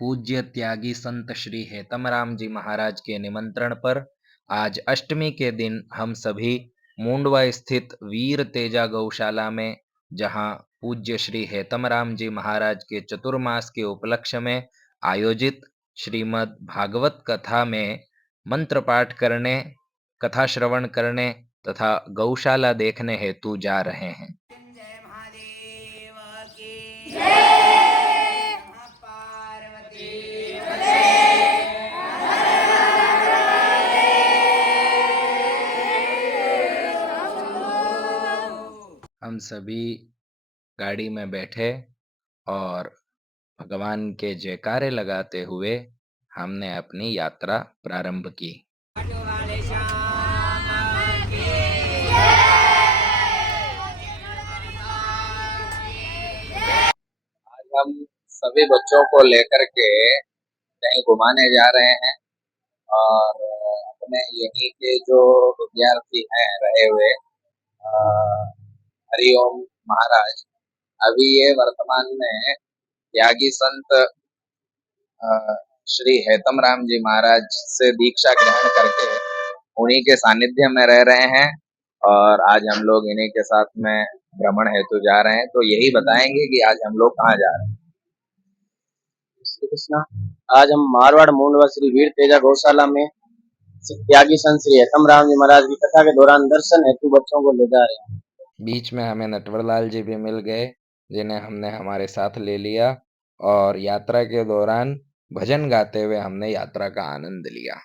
पूज्य त्यागी संत श्री हेतमराम जी महाराज के निमंत्रण पर आज अष्टमी के दिन हम सभी मूंडवा स्थित वीर तेजा गौशाला में, जहां पूज्य श्री हेतमराम जी महाराज के चतुर्मास के उपलक्ष्य में आयोजित श्रीमद् भागवत कथा में मंत्र पाठ करने, कथा श्रवण करने तथा गौशाला देखने हेतु जा रहे हैं। जय महादेव की जय। पार्वती हम सभी गाड़ी में बैठे और भगवान के जयकारे लगाते हुए हमने अपनी यात्रा प्रारंभ की। वाले श्याम की आज हम सभी बच्चों को लेकर के कहीं घुमाने जा रहे हैं और अपने यहीं के जो विद्यार्थी हैं रहे हुए हरिओम महाराज, अभी ये वर्तमान में त्यागी संत श्री हेतमराम जी महाराज से दीक्षा ग्रहण करके उन्हीं के सानिध्य में रह रहे हैं और आज हम लोग इन्हीं के साथ में भ्रमण हेतु जा रहे हैं। तो यही बताएंगे कि आज हम लोग कहाँ जा रहे हैं। श्री कृष्णा। आज हम मारवाड़ मूंडवा श्री वीर तेजा गौशाला में त्यागी संत श्री हेतमराम जी महाराज की कथा के दौरान दर्शन हेतु बच्चों को ले जा रहे हैं। बीच में हमें नटवरलाल जी भी मिल गए, जिन्हें हमने हमारे साथ ले लिया और यात्रा के दौरान भजन गाते हुए हमने यात्रा का आनंद लिया।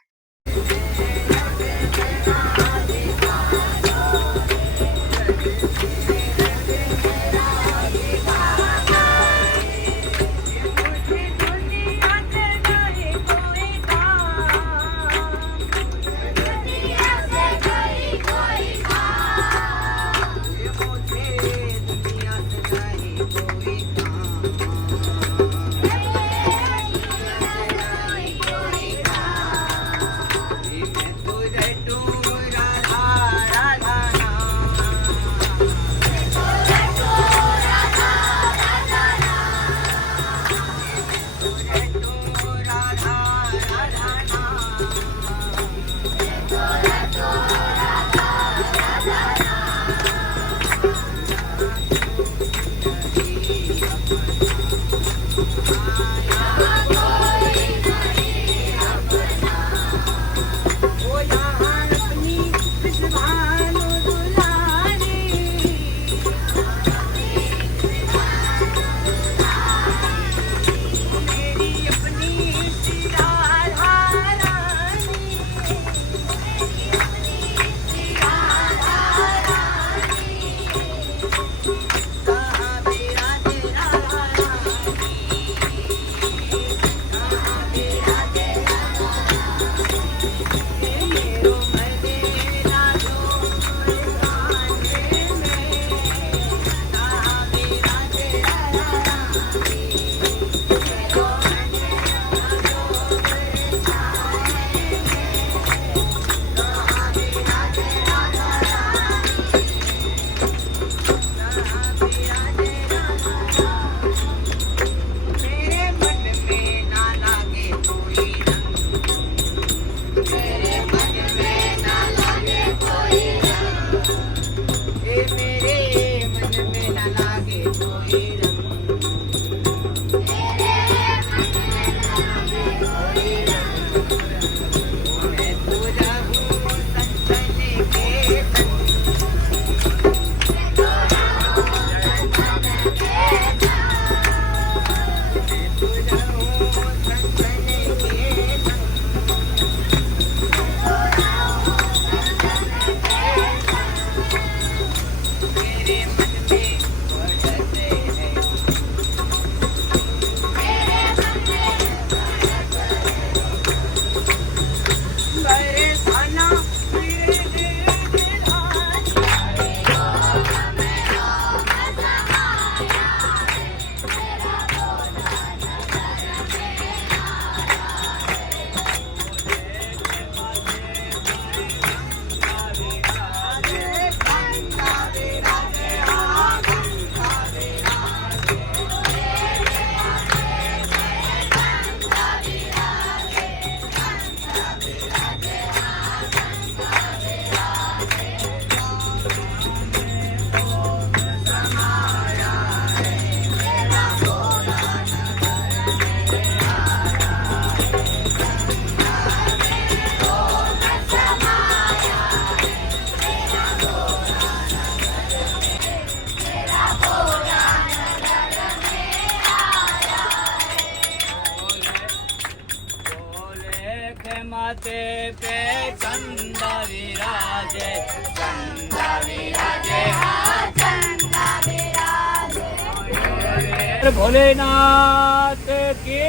माते पे चंदा विराजे, चंदा विराजे, हाँ चंदा विराजे। भोलेनाथ की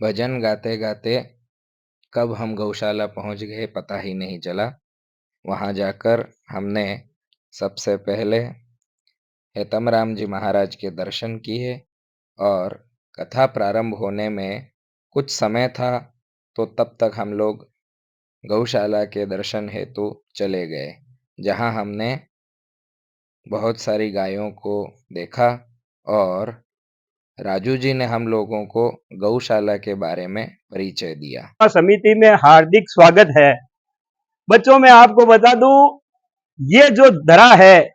भजन गाते गाते कब हम गौशाला पहुंच गए पता ही नहीं चला। वहां जाकर हमने सबसे पहले हेतमराम जी महाराज के दर्शन किए और कथा प्रारंभ होने में कुछ समय था, तो तब तक हम लोग गौशाला के दर्शन हेतु चले गए, जहां हमने बहुत सारी गायों को देखा और राजू जी ने हम लोगों को गौशाला के बारे में परिचय दिया। समिति में हार्दिक स्वागत है। बच्चों, मैं आपको बता दूं, ये जो धरा है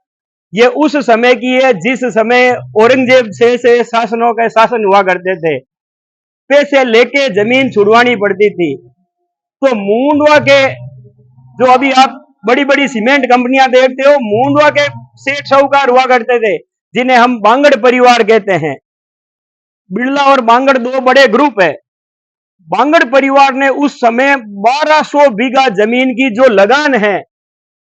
ये उस समय की है जिस समय औरंगजेब से शासनों के शासन हुआ करते थे। पैसे लेके जमीन छुड़वानी पड़ती थी। तो मूंडवा के जो अभी आप बड़ी बड़ी सीमेंट कंपनियां देखते हो, मूंडवा के सेठ साहूकार हुआ करते थे, जिन्हें हम बांगड़ परिवार कहते हैं। बिरला और बांगड़ दो बड़े ग्रुप है। बांगड़ परिवार ने उस समय 1200 बीघा जमीन की जो लगान है,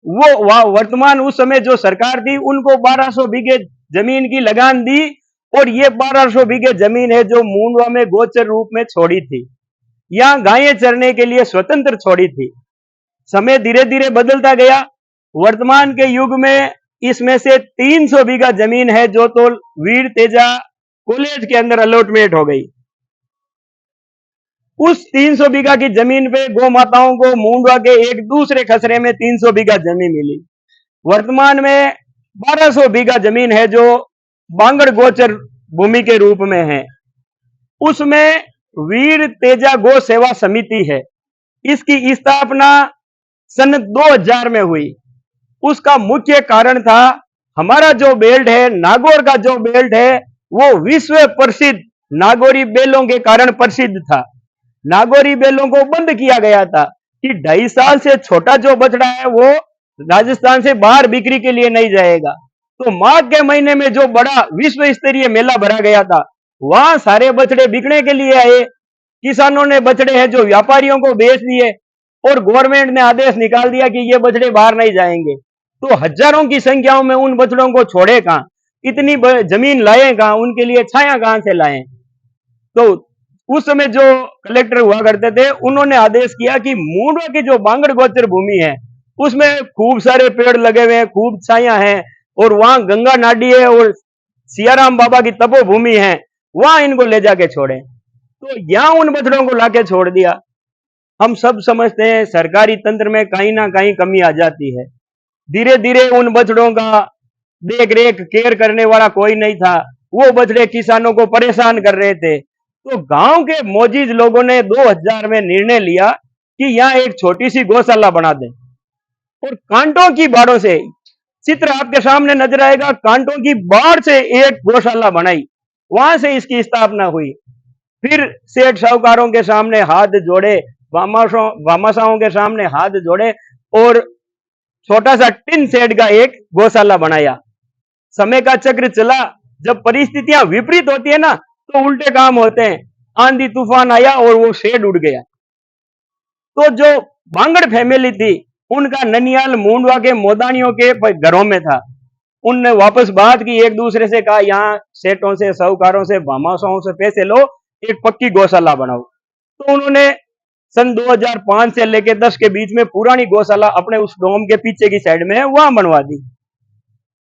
वो वर्तमान उस समय जो सरकार थी उनको 1200 बीघे जमीन की लगान दी, और ये 1200 बीघे जमीन है जो मूंडवा में गोचर रूप में छोड़ी थी। यहां गायें चरने के लिए स्वतंत्र छोड़ी थी। समय धीरे धीरे बदलता गया। वर्तमान के युग में इसमें से 300 बीघा जमीन है जो तो वीर तेजा कॉलेज के अंदर अलॉटमेंट हो गई। उस 300 बीघा की जमीन पे गौ माताओं को मूंडवा के एक दूसरे खसरे में 300 बीघा जमीन मिली। वर्तमान में 1200 बीघा जमीन है जो बांगड़ गोचर भूमि के रूप में है। उसमें वीर तेजा गौ सेवा समिति है। इसकी स्थापना सन 2000 में हुई। उसका मुख्य कारण था, हमारा जो बेल्ट है, नागौर का जो बेल्ट है, वो विश्व प्रसिद्ध नागौरी बेलों के कारण प्रसिद्ध था। नागौरी बेलों को बंद किया गया था कि 2.5 साल से छोटा जो बछड़ा है वो राजस्थान से बाहर बिक्री के लिए नहीं जाएगा। तो माघ के महीने में जो बड़ा विश्व स्तरीय मेला भरा गया था, वहां सारे बछड़े बिकने के लिए आए। किसानों ने बछड़े हैं जो व्यापारियों को बेच दिए, और गवर्नमेंट ने आदेश निकाल दिया कि ये बछड़े बाहर नहीं जाएंगे। तो हजारों की संख्याओं में उन बछड़ों को छोड़े कहां, इतनी जमीन लाए कहां, उनके लिए छाया कहां से लाए। तो उस समय जो कलेक्टर हुआ करते थे, उन्होंने आदेश किया कि मूंडवा की जो बांगड़ गोचर भूमि है उसमें खूब सारे पेड़ लगे हुए हैं, खूब छाया है, और वहां गंगा नाडी है और सियाराम बाबा की तपोभूमि है, वहां इनको ले जाके छोड़े। तो यहां उन बछड़ों को लाके छोड़ दिया। हम सब समझते हैं सरकारी तंत्र में कहीं ना कहीं कमी आ जाती है। धीरे धीरे उन बछड़ों का देख रेख केयर करने वाला कोई नहीं था। वो बछड़े किसानों को परेशान कर रहे थे। तो गांव के मोजीज लोगों ने 2000 में निर्णय लिया कि यहां एक छोटी सी गौशाला बना दें, और कांटों की बाड़ों से, चित्र आपके सामने नजर आएगा, कांटों की बाड़ से एक गौशाला बनाई। वहां से इसकी स्थापना हुई। फिर सेठ साहूकारों के सामने हाथ जोड़े, भामाशाहों के सामने हाथ जोड़े, और छोटा सा टिन शेड का एक गौशाला बनाया। समय का चक्र चला। जब परिस्थितियां विपरीत होती है ना, तो उल्टे काम होते हैं। आंधी तूफान आया और वो शेड उड़ गया। तो जो बांगड़ फैमिली थी, उनका ननियाल मूंडवा के मोदानियों के घरों में था। उनने वापस बात की, एक दूसरे से कहा, यहाँ सेठों से, साहूकारों से, भामाशाहों से पैसे लो, एक पक्की गौशाला बनाओ। तो उन्होंने सन 2005 से लेकर 10 के बीच में पुरानी गौशाला अपने उस डोम के पीछे की साइड में है, वहां बनवा दी।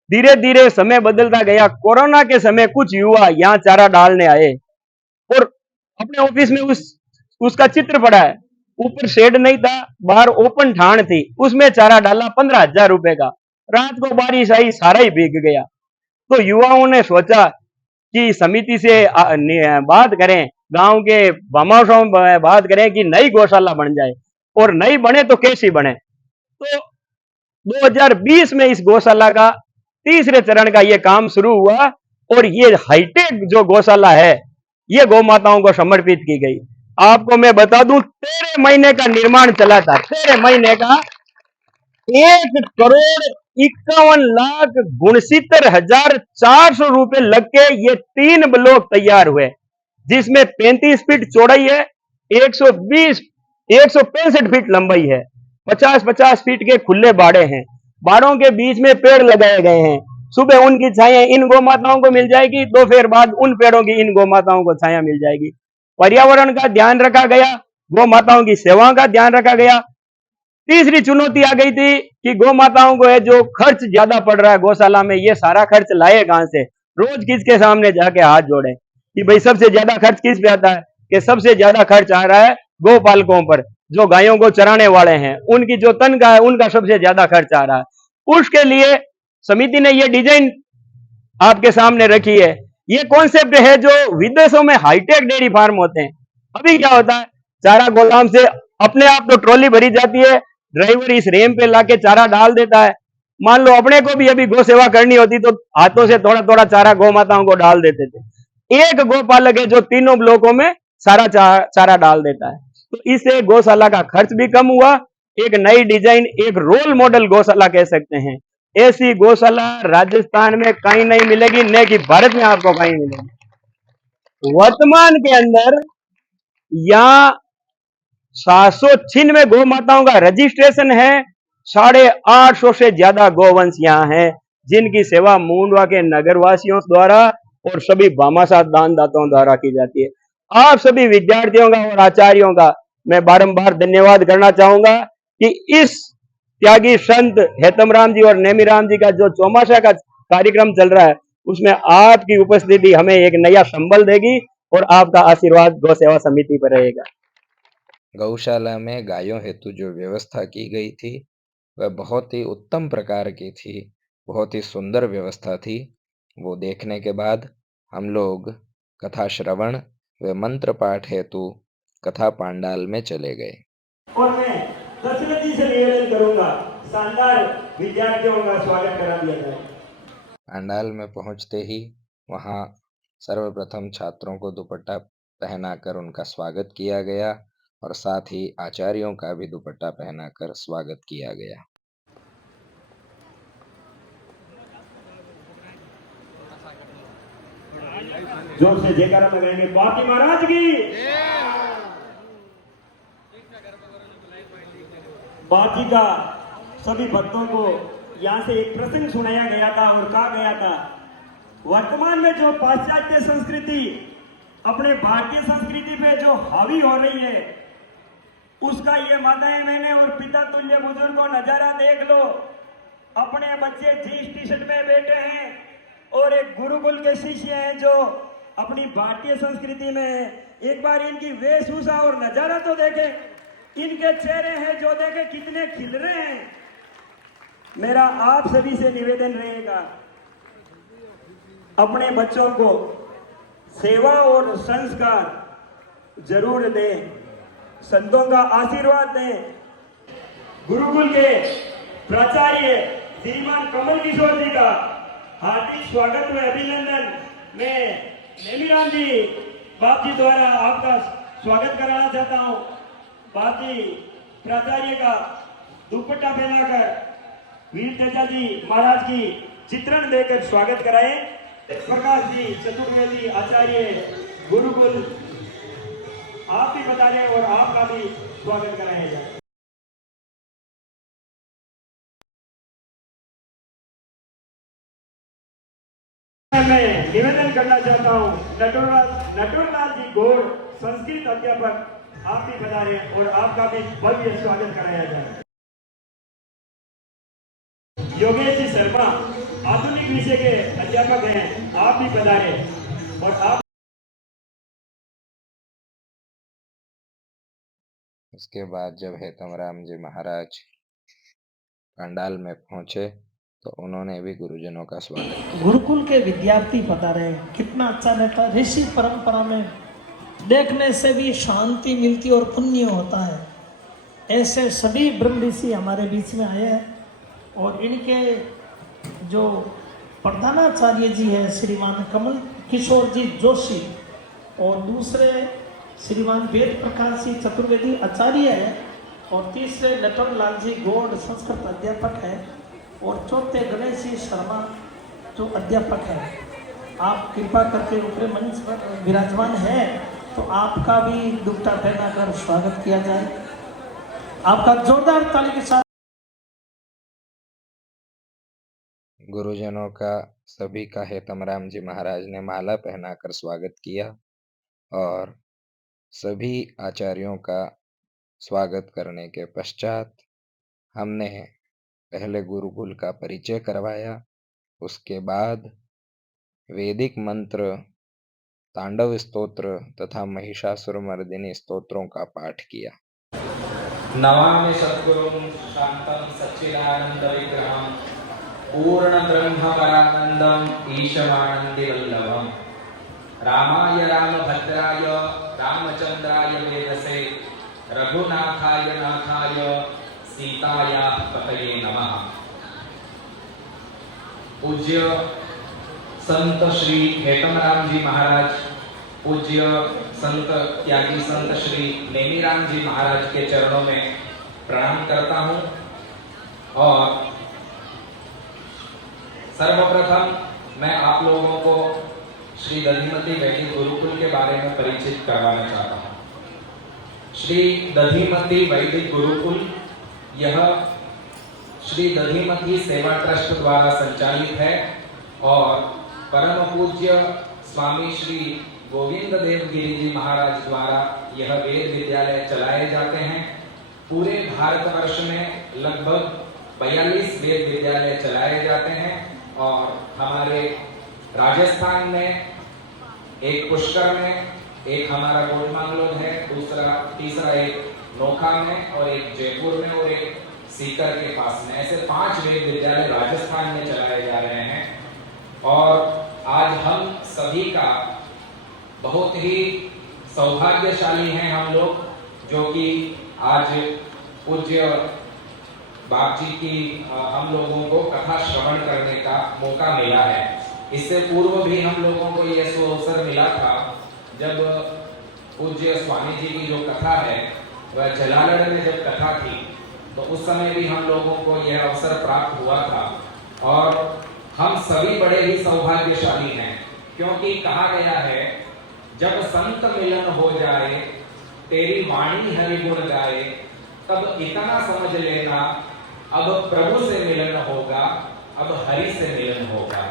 धीरे धीरे समय बदलता गया। कोरोना के समय कुछ युवा यहाँ चारा डालने आए, और अपने ऑफिस में उसका चित्र पड़ा है। ऊपर शेड नहीं था, बाहर ओपन ठाण थी, उसमें चारा डाला 15,000 रुपए का। रात को बारिश आई, सारा ही भीग गया। तो युवाओं ने सोचा कि समिति से बात करें, गांव के भामाशाहों में बात करें कि नई गौशाला बन जाए, और नई बने तो कैसी बने। तो 2020 में इस गौशाला का तीसरे चरण का ये काम शुरू हुआ, और ये हाईटेक जो गौशाला है, ये गौ माताओं को समर्पित की गई। आपको मैं बता दूं, 13 महीने का निर्माण चला था। 13 महीने का 1,51,69,400 रुपए लग के ये 3 ब्लॉक तैयार हुए, जिसमें 35 फीट चौड़ाई है, 165 फीट लंबाई है, 50-50 फीट के खुले बाड़े हैं। बाड़ों के बीच में पेड़ लगाए गए हैं। सुबह उनकी छाया इन गौ माताओं को मिल जाएगी, दोपहर बाद उन पेड़ों की इन गौ माताओं को छाया मिल जाएगी। पर्यावरण का ध्यान रखा गया, गौ माताओं की सेवाओं का ध्यान रखा गया। तीसरी चुनौती आ गई थी कि गौ माताओं को है जो खर्च ज्यादा पड़ रहा है गौशाला में, ये सारा खर्च लाए कहां से, रोज किसके सामने जाके हाथ जोड़े कि भाई सबसे ज्यादा खर्च किस पे आता है, कि सबसे ज्यादा खर्च आ रहा है गौपालकों पर, जो गायों को चराने वाले हैं, उनकी जो तनख्वाह है उनका सबसे ज्यादा खर्च आ रहा है। उसके लिए समिति ने ये डिजाइन आपके सामने रखी है। ये कॉन्सेप्ट है जो विदेशों में हाईटेक डेयरी फार्म होते हैं। अभी क्या होता है, चारा गोदाम से अपने आप तो ट्रॉली भरी जाती है, ड्राइवर इस रेम पे लाके चारा डाल देता है। मान लो अपने को भी अभी गौ सेवा करनी होती तो हाथों से थोड़ा थोड़ा चारा गौ माताओं को डाल देते थे। एक गौपालक है जो तीनों ब्लॉकों में सारा चारा डाल देता है। तो इससे गौशाला का खर्च भी कम हुआ, एक नई डिजाइन, एक रोल मॉडल गौशाला कह सकते हैं। ऐसी गौशाला राजस्थान में कहीं नहीं मिलेगी, न कि भारत में आपको कहीं मिलेगी। वर्तमान के अंदर यहाँ 796 गौ माताओं का रजिस्ट्रेशन है, 850 से ज्यादा गौवंश यहाँ है, जिनकी सेवा मूंडवा के नगरवासियों द्वारा और सभी भामाशाह दानदाताओं द्वारा की जाती है। आप सभी विद्यार्थियों का और आचार्यों का मैं बारंबार धन्यवाद करना चाहूंगा कि इस त्यागी संत हेतमराम जी और नेमीराम जी का जो चौमासा का कार्यक्रम चल रहा है, उसमें आपकी उपस्थिति हमें एक नया संबल देगी और आपका आशीर्वाद गौ सेवा समिति पर रहेगा। गौशाला में गायों हेतु जो व्यवस्था की गई थी वह बहुत ही उत्तम प्रकार की थी, बहुत ही सुंदर व्यवस्था थी। वो देखने के बाद हम लोग कथा श्रवण व मंत्र पाठ हेतु कथा पांडाल में चले गए। और मैं दशरथ जी से निवेदन करूंगा, शानदार विद्यार्थियों का स्वागत करा दिया जाए। पांडाल में पहुंचते ही वहां सर्वप्रथम छात्रों को दुपट्टा पहनाकर उनका स्वागत किया गया और साथ ही आचार्यों का भी दुपट्टा पहनाकर स्वागत किया गया। जोर से जयकारा लगाएंगे, बापी महाराज की। बापी का सभी भक्तों को यहाँ से एक प्रसंग सुनाया गया था और कहा गया था, वर्तमान में जो पाश्चात्य संस्कृति अपने भारतीय संस्कृति पे जो हावी हो रही है, उसका ये माताएं बहनें और पिता तुल्य बुजुर्गों नजारा देख लो। अपने बच्चे जीन्स टी शर्ट में बैठे हैं और एक गुरुकुल के शिष्य हैं जो अपनी भारतीय संस्कृति में है। एक बार इनकी वेशभूषा और नजारा तो देखें, इनके चेहरे हैं जो देखे कितने खिल रहे हैं। मेरा आप सभी से निवेदन रहेगा, अपने बच्चों को सेवा और संस्कार जरूर दें, संतों का आशीर्वाद दें। गुरुकुल के प्राचार्य श्रीमान कमल किशोर जी का हार्दिक स्वागत व अभिनंदन मैं नेमीराम जी बाप जी द्वारा आपका स्वागत कराना चाहता हूं। बाप जी प्राचार्य का दुपट्टा पहनाकर वीर तेजा जी महाराज की चित्रण देकर स्वागत कराएं। प्रकाश जी चतुर्वेदी आचार्य गुरुकुल आप भी बता रहे और आपका भी स्वागत कराया जाए। मैं निवेदन करना चाहता हूँ, नटवरलाल जी गौड़ संस्कृत अध्यापक आप भी बता रहे और आपका भी भव्य स्वागत कराया जाए। योगेश जी शर्मा आधुनिक विषय के अध्यापक हैं, आप भी बता रहे और आप। उसके बाद जब हेतमराम जी महाराज पंडाल में पहुंचे तो उन्होंने भी गुरुजनों का स्वागत किया। गुरुकुल के विद्यार्थी बता रहे हैं कितना अच्छा रहता, ऋषि परंपरा में देखने से भी शांति मिलती और पुण्य होता है। ऐसे सभी ब्रह्म ऋषि हमारे बीच में आए हैं और इनके जो प्रधानाचार्य जी हैं श्रीमान कमल किशोर जी जोशी और दूसरे श्रीमान वेद प्रकाश जी चतुर्वेदी आचार्य हैं और तीसरे नटवरलाल जी गौड़ संस्कृत अध्यापक हैं और चौथे गणेश जी शर्मा जो अध्यापक हैं। आप कृपा करके ऊपरी मंच पर विराजमान है तो आपका भी दुपट्टा पहनाकर स्वागत किया जाए। आपका जोरदार ताली के साथ। गुरुजनों का सभी का हेतमराम जी महाराज ने माला पहनाकर स्वागत किया और सभी आचार्यों का स्वागत करने के पश्चात हमने पहले गुरुकुल का परिचय करवाया। उसके बाद वैदिक मंत्र, तांडव स्तोत्र तथा महिषासुरमर्दिनी स्तोत्रों का पाठ किया। नमामि सद्गुरुं शांतं सच्चिदानंद विग्रहं पूर्ण ब्रह्म परानंदम ईशमानंदवल्लभम रामाय रामभद्राय रामचंद्राय वेदसे रघुनाथाय नाथाय सीतायाः पतये नमः। पूज्य संत श्री हेतमराम जी महाराज, पूज्य संत त्यागी संत श्री नेमीराम जी महाराज के चरणों में प्रणाम करता हूं और सर्वप्रथम मैं आप लोगों को श्री दधिमती वैदिक गुरुकुल के बारे में परिचित करवाना चाहता हूं। श्री दधिमती वैदिक गुरुकुल यह श्री दधिमती सेवा ट्रस्ट द्वारा संचालित है और परम पूज्य स्वामी श्री गोविंद देव गिरी जी महाराज द्वारा यह वेद विद्यालय चलाए जाते हैं। पूरे भारतवर्ष में लगभग 42 वेद विद्यालय चलाए जाते हैं और हमारे राजस्थान में एक पुष्कर में, एक हमारा कोटमांगलोर है, तीसरा एक नोखा में और एक जयपुर में और एक सीकर के पास में, ऐसे 5 वेद विद्यालय राजस्थान में चलाए जा रहे हैं। और आज हम सभी का बहुत ही सौभाग्यशाली हैं हम लोग, जो कि आज पूज्य बाप जी की हम लोगों को कथा श्रवण करने का मौका मिला है। इससे पूर्व भी हम लोगों को यह अवसर मिला था जब पूज्य स्वामी जी की जो कथा है वह जलालड़ में जब कथा थी, तो उस समय भी हम लोगों को यह अवसर प्राप्त हुआ था और हम सभी बड़े ही सौभाग्यशाली हैं, क्योंकि कहा गया है जब संत मिलन हो जाए तेरी वाणी हरि गुण गाए, तब इतना समझ लेना अब प्रभु से मिलन होगा, अब हरि से मिलन होगा।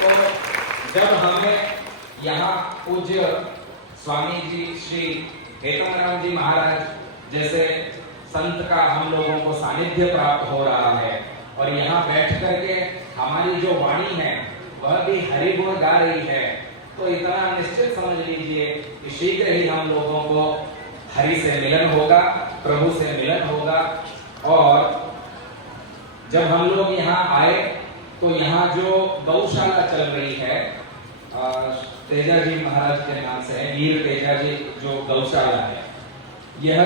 तो जब हमें यहाँ पूज्य स्वामी जी श्री हेतमराम जी महाराज जैसे संत का हम लोगों को सानिध्य प्राप्त हो रहा है और यहाँ बैठ करके हमारी जो वाणी है वह भी हरि गुण गा रही है, तो इतना निश्चित समझ लीजिए कि शीघ्र ही हम लोगों को हरि से मिलन होगा, प्रभु से मिलन होगा। और जब हम लोग यहाँ आए तो यहाँ जो गौशाला चल रही है तेजा जी महाराज के नाम से है, वीर तेजा जी जो गौशाला है, यह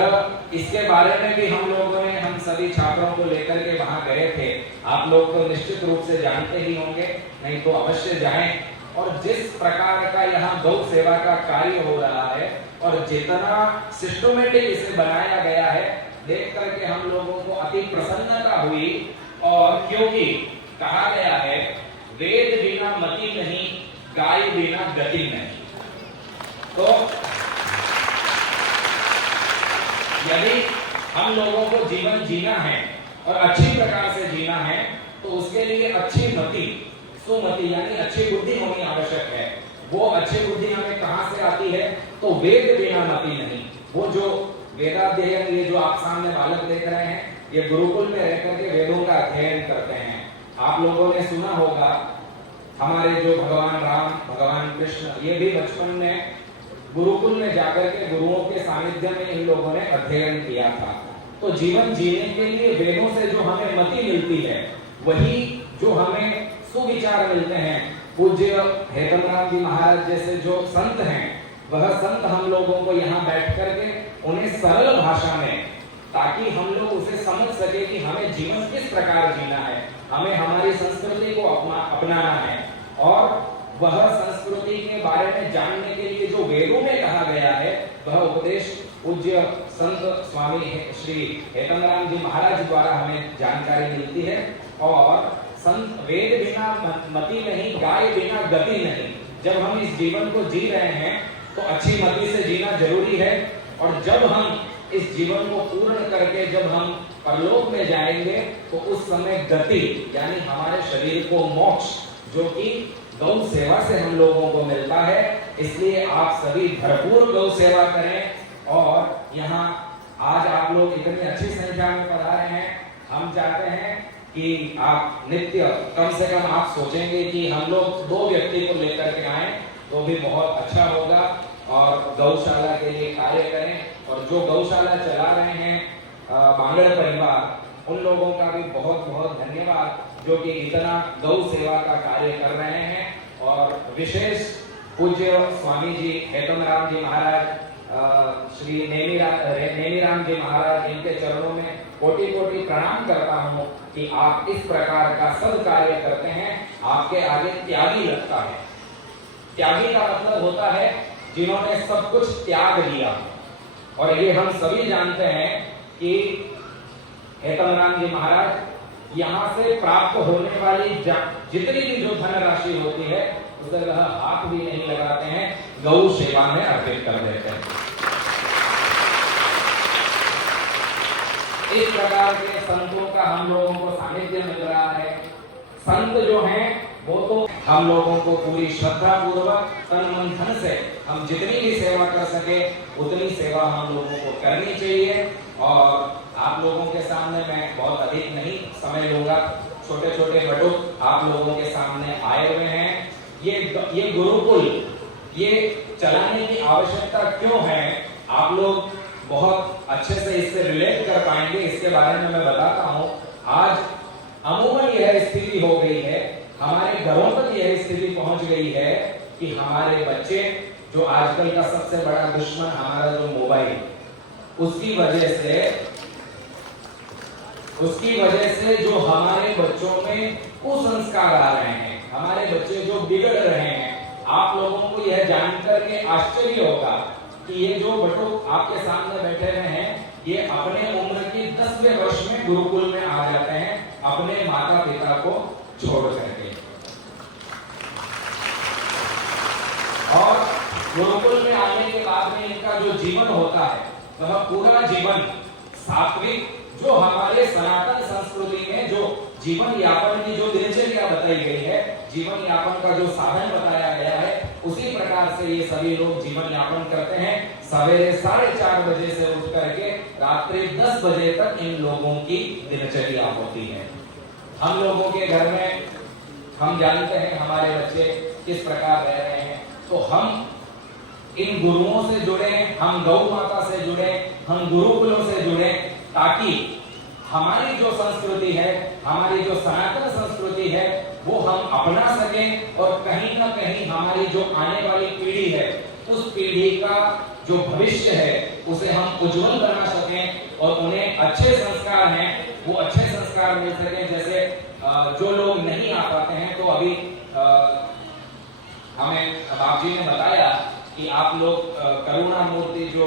इसके बारे में भी हम लोगों ने, हम सभी छात्रों को लेकर के वहां गए थे। आप लोग तो निश्चित रूप से जानते ही होंगे, नहीं तो अवश्य जाएं। और जिस प्रकार का यहाँ गौ सेवा का कार्य हो रहा है और जितना सिस्टमेटिक इसे बनाया गया है, देख करके हम लोगों को अति प्रसन्नता हुई। और क्योंकि कहा गया है वेद बिना मति नहीं, गाय बिना गति नहीं, तो यदि हम लोगों को जीवन जीना है और अच्छी प्रकार से जीना है तो उसके लिए अच्छी मति, सुमति यानी अच्छी बुद्धि होनी आवश्यक है। वो अच्छी बुद्धि हमें कहां से आती है? तो वेद बिना मति नहीं। वो जो वेदाध्ययन, ये जो आप सामने बालक देख रहे हैं, ये गुरुकुल में रह करके वेदों का अध्ययन करते हैं। आप लोगों ने सुना होगा हमारे जो भगवान राम, भगवान कृष्ण, ये भी बचपन में गुरुकुल में जाकर के गुरुओं के सानिध्य में इन लोगों ने अध्ययन किया था। तो जीवन जीने के लिए वेदों से जो हमें मति मिलती है, वही जो हमें सुविचार मिलते हैं, पूज्य हेतमराम जी महाराज जैसे जो संत हैं, वह संत हम लोगों को यहाँ बैठ करके उन्हें सरल भाषा में, ताकि हम लोग उसे समझ सके कि हमें जीवन किस प्रकार जीना है, हमें हमारी संस्कृति को अपनाना है। और वह संस्कृति के बारे में जानने के लिए जो वेदों में कहा गया है, वह उपदेश पूज्य संत स्वामी श्री हेतमराम जी महाराज द्वारा हमें जानकारी मिलती है। और संत वेद बिना मति नहीं, गाय बिना गति नहीं। जब हम इस जीवन को जी रहे हैं तो अच्छी मति से जीना जरूरी है। और जब हम इस जीवन को पूर्ण करके जब हम परलोक में जाएंगे तो उस समय गति यानी हमारे शरीर को मोक्ष, जो कि गौ सेवा से हम लोगों को मिलता है। इसलिए आप सभी भरपूर गौ सेवा करें। और यहाँ आज आप लोग इतनी अच्छी संख्या में पधारे हैं। हम चाहते हैं कि आप नित्य कम से कम आप सोचेंगे कि हम लोग 2 व्यक्ति को लेकर के आए तो भी बहुत अच्छा होगा और गौशाला के लिए कार्य करें। और जो गौशाला चला रहे हैं बांगड़ परिवार, उन लोगों का भी बहुत बहुत धन्यवाद जो कि इतना गौ सेवा का कार्य कर रहे हैं। और विशेष पूज्य स्वामी जी हेतमराम जी महाराज, श्री नेमीराम जी महाराज, इनके चरणों में कोटि कोटि प्रणाम करता हूँ कि आप इस प्रकार का सब कार्य करते हैं। आपके आगे त्यागी लगता है। त्यागी का मतलब होता है जिन्होंने सब कुछ त्याग दिया। और ये हम सभी जानते हैं कि हेतमराम जी महाराज यहाँ से प्राप्त होने वाली जितनी भी जो धनराशि होती है उसे वह हाथ भी नहीं लगाते हैं, गौ सेवा में अर्पित कर देते हैं। इस प्रकार के संतों का हम लोगों को सानिध्य मिल रहा है। संत जो हैं वो तो हम लोगों को पूरी श्रद्धा पूर्वक तन मन धन से हम जितनी भी सेवा कर सके उतनी सेवा हम लोगों को करनी चाहिए। और आप लोगों के सामने मैं बहुत अधिक नहीं समय लूंगा। छोटे छोटे बटुक आप लोगों के सामने आए हुए हैं। ये गुरुकुल ये चलाने की आवश्यकता क्यों है, आप लोग बहुत अच्छे से इससे रिलेट कर पाएंगे। इसके बारे में मैं बताता हूँ। आज अमूमन यह स्थिति हो गई है, हमारे घरों तक यह स्थिति पहुंच गई है कि हमारे बच्चे, जो आजकल का सबसे बड़ा दुश्मन हमारा जो मोबाइल, उसकी वजह से जो हमारे बच्चों में कुसंस्कार आ रहे हैं, हमारे बच्चे जो बिगड़ रहे हैं। आप लोगों को यह जानकर के आश्चर्य होगा कि ये जो बटुक आपके सामने बैठे हुए हैं, ये अपने उम्र के 10वें वर्ष में गुरुकुल में आ जाते हैं अपने माता पिता को छोड़ करके। और गुरुकुल में आने के बाद में इनका जो जीवन होता है वह पूरा जीवन सात्विक, जो हमारे सनातन संस्कृति में जो जीवन यापन की जो दिनचर्या बताई गई है, जीवन यापन का जो साधन बताया गया है, उसी प्रकार से ये सभी लोग जीवन यापन करते हैं। सवेरे 4:30 बजे से उठ करके रात्रि 10 बजे तक इन लोगों की दिनचर्या होती है। हम लोगों के घर में हम जानते हैं हमारे बच्चे किस प्रकार रह रहे हैं, तो हम इन गुरुओं से जुड़े, हम गौ माता से जुड़े, हम गुरुकुलों से जुड़े, ताकि हमारी जो संस्कृति है, हमारी जो सनातन संस्कृति है, वो हम अपना सकें और कहीं ना कहीं हमारी जो आने वाली पीढ़ी है, उस पीढ़ी का जो भविष्य है उसे हम उज्जवल बना सकें और उन्हें अच्छे संस्कार हैं वो अच्छे संस्कार मिल सकें। जैसे जो लोग नहीं आ पाते हैं, तो अभी हमें बाप जी ने बताया कि आप लोग करुणा मूर्ति जो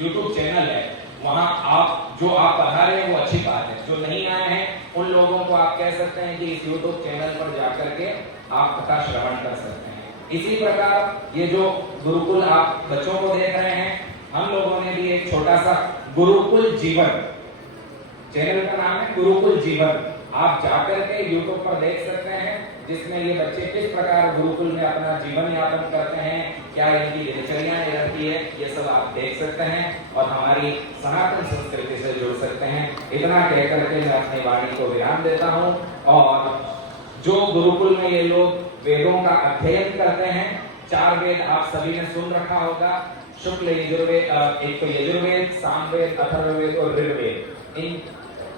YouTube चैनल है, वहां आप पधारे हैं वो अच्छी बात है। जो नहीं आए हैं उन लोगों को आप कह सकते हैं कि इस YouTube चैनल पर जाकर के आप कथा श्रवण कर सकते हैं। इसी प्रकार ये जो गुरुकुल आप बच्चों को देख रहे हैं, हम लोगों ने भी एक छोटा सा गुरुकुल जीवन, चैनल का नाम है गुरुकुल जीवन, आप जाकर के YouTube पर देख सकते हैं, जिसमें ये बच्चे किस प्रकार गुरुकुल में अपना जीवन यापन करते हैं, क्या इनकी दिनचर्या रहती है, ये सब आप देख सकते हैं और हमारी सनातन संस्कृति से जुड़ सकते हैं। इतना कहकर के मैं अपनी वाणी को विराम देता हूँ। और जो गुरुकुल में ये लोग वेदों का अध्ययन करते हैं, 4 वेद आप सभी ने सुन रखा होगा, शुक्ल यजुर्वेद, एक तो यजुर्वेद, सामवेद, अथर्ववेद और ऋग्वेद।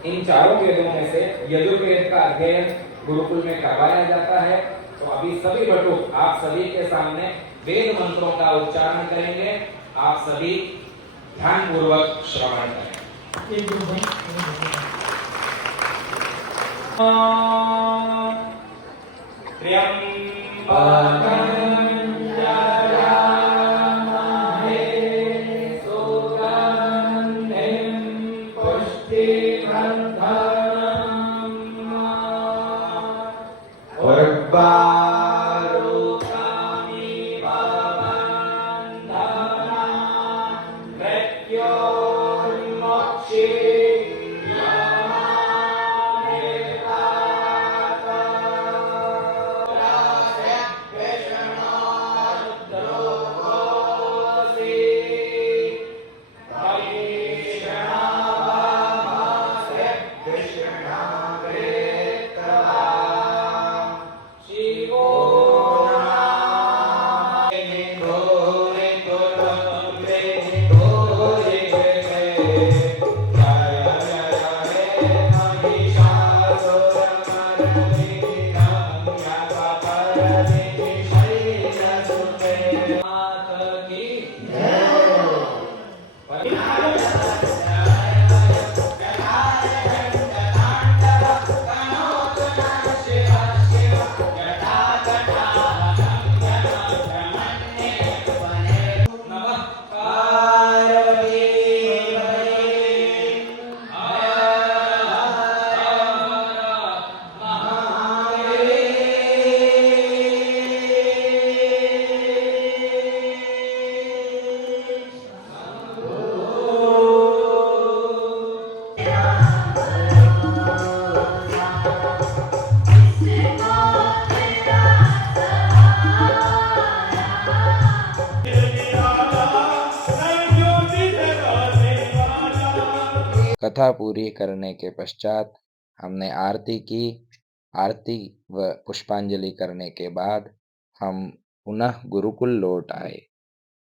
इन चारों वेदों में से यजुर्वेद का अध्ययन गुरुकुल में करवाया जाता है। तो अभी सभी बटुक आप सभी के सामने वेद मंत्रों का उच्चारण करेंगे। आप सभी ध्यान पूर्वक श्रवण करें। कथा पूरी करने के पश्चात हमने आरती की। आरती व पुष्पांजलि करने के बाद हम पुनः गुरुकुल लौट आए।